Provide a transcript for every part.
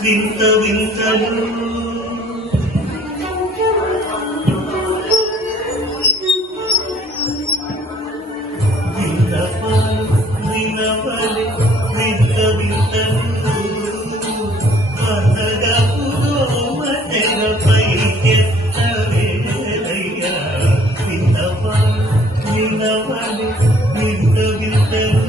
వింత వింతలు వినవలి వింత వింతలు అందగపుదోమ తెరపై ఎత్తవేలయ్యా వినవలి వింత వింతలు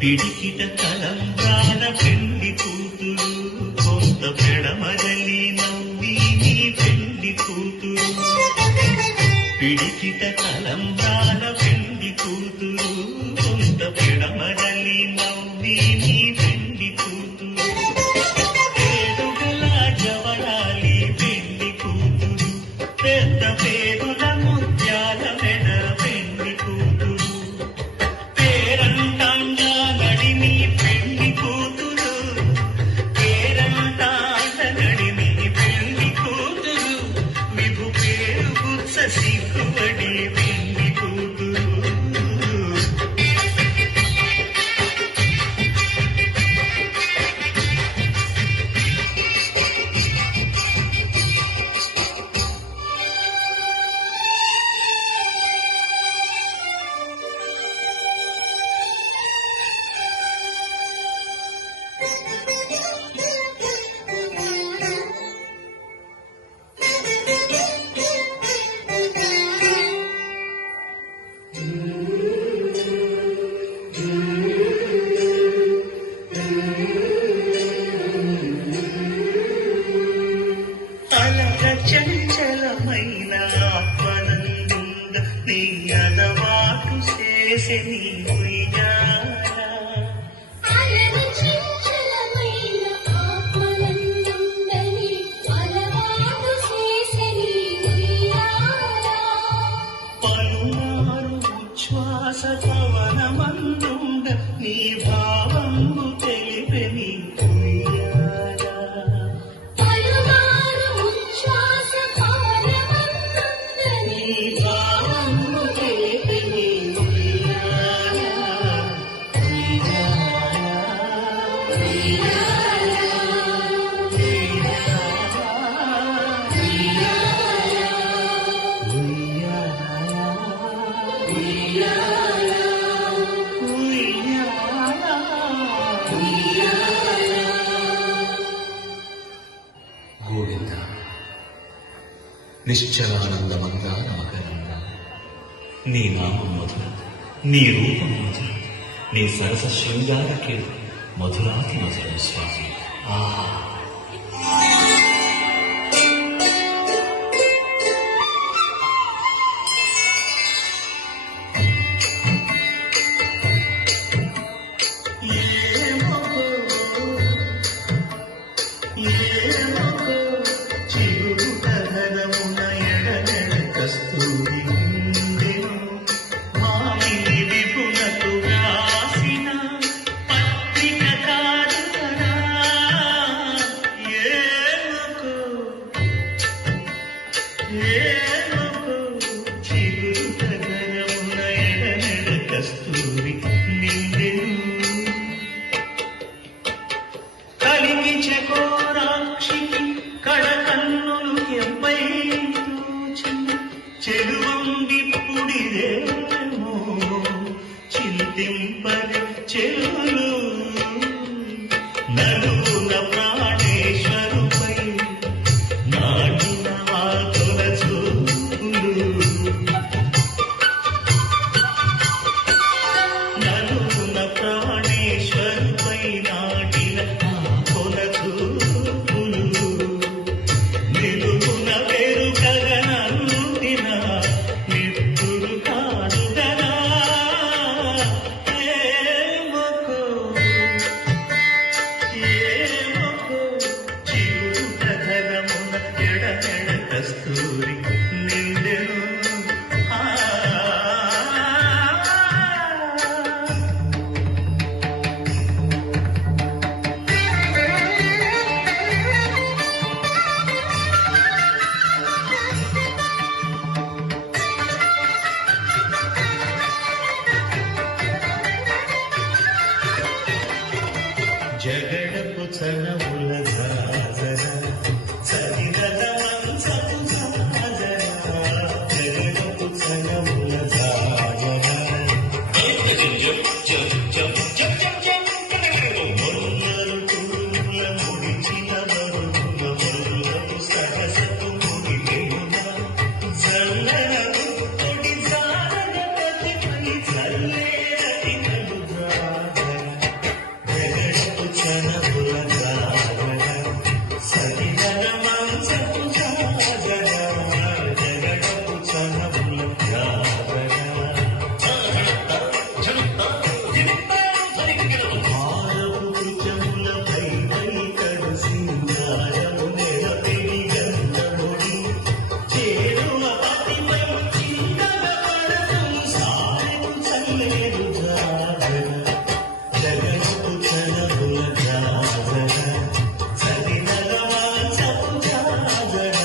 పిడికిట తలంబ్రాల పెళ్లి కూతురు కొంత పెడమరలి నవ్వి నీ పెళ్లి కూతురు పిడికిట తలంబ్రాల పెళ్లి కూతురు కొంత పెడమరలి నవ్వి నీ పెళ్లి కూతురు పేరుగల జవరాలి పెళ్లి కూతురు పెద్ద పేరుల ముత్యాల మెడ పెళ్లి కూతురు పేరంటాంగా నడిని పెళ్లి కూతురు పేరంటాండ నడిని పెళ్లి కూతురు విభు పేరు గుత్స సిగ్గుబడి పెళ్లి కూతురు చంచలమైన ఆత్మనందుంగ నీ అలవాటు చేసే నీ పలుమారు ఉచ్ఛ్వాస పవనమందుండ నీ భావంబు తెలిపే నీ గోవింద నిశ్చలానంద మందార మకరంద నీ నామం మధుర నీ రూపం మధుర నీ సరస శృంగారకే మధురాతి మధురం స్వామి ఆహా గుర్తింపని చెవులు నడువున ప్రాణేశ్వరుపై నాటిన వాతుల చూపులు నడువున ప్రాణేశ్వరుపై నాటిన వాతుల చూపులు నిలువున వెరుకగనంటిన నిత్తురు కాదు గదా ఏమొకో చిరు కథలమున ఎడమెడ కస్తూరి నిండెను ఆ జగడపు చనముల జాజర సరిగల మంచపు జాజర జగడపు చనముల జాజర మొన్నరు తురుముల ముడిచిన మరుగున మరులకు సరసపు ముడిగెనున చల్లనకు తొడి జారగ ప్రతిపై చల్లేరటి నడు జాజర జగడపు చనముల జాజర సరిగల మంచపు జాజర జగడపు చనముల జాజర హారపు కృచములపై వైకడు సింగారము నెలపెడి గంధముడి చేరువ పతిపై చిందన పరము సారెకు చల్లేరు జాజర జగడపు చనముల జాజర సరిగల మంచపు జాజర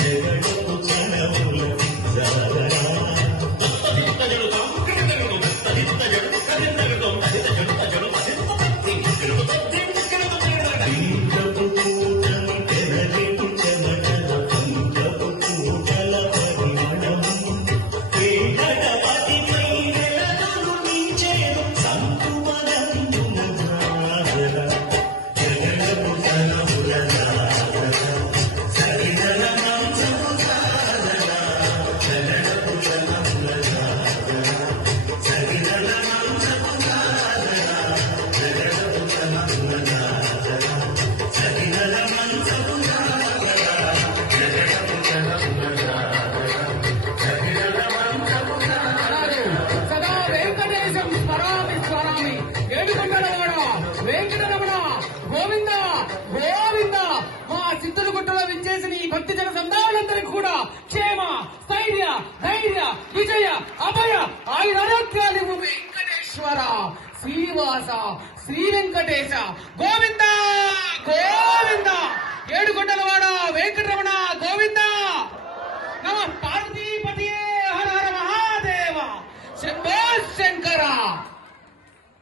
జగడపు చనముల జాజర పింకపు పూటని పెరగెటి చెమటల పింకపు పూటల పరిమళము ఏకటపతిపై నెలలు నించేరు సంకుమరందున జాజర జగడపు చనముల జాజర సరిగల మంచపు జాజర జగడపు చనముల జాజర సరిగల మంచపు జాజర జగడపు చనముల జాజర సరిగల మంచపు జాజర జగడపు చనముల జాజర సరిగల మంచపు జాజర సదా వెంకటేశం స్మరామి స్మరామి ఏడుకొండలవాడ వెంకటరమణ గోవింద గోవింద మా సిద్ధుల గుట్టలో విచ్చేసిన ఈ భక్తి జన సందావులందరికీ కూడా క్షేమ స్థైర్య ధైర్య విజయ అభయ ఆయురారోగ్యాలు వెంకటేశ్వర శ్రీవాస శ్రీ వెంకటేశ గోవింద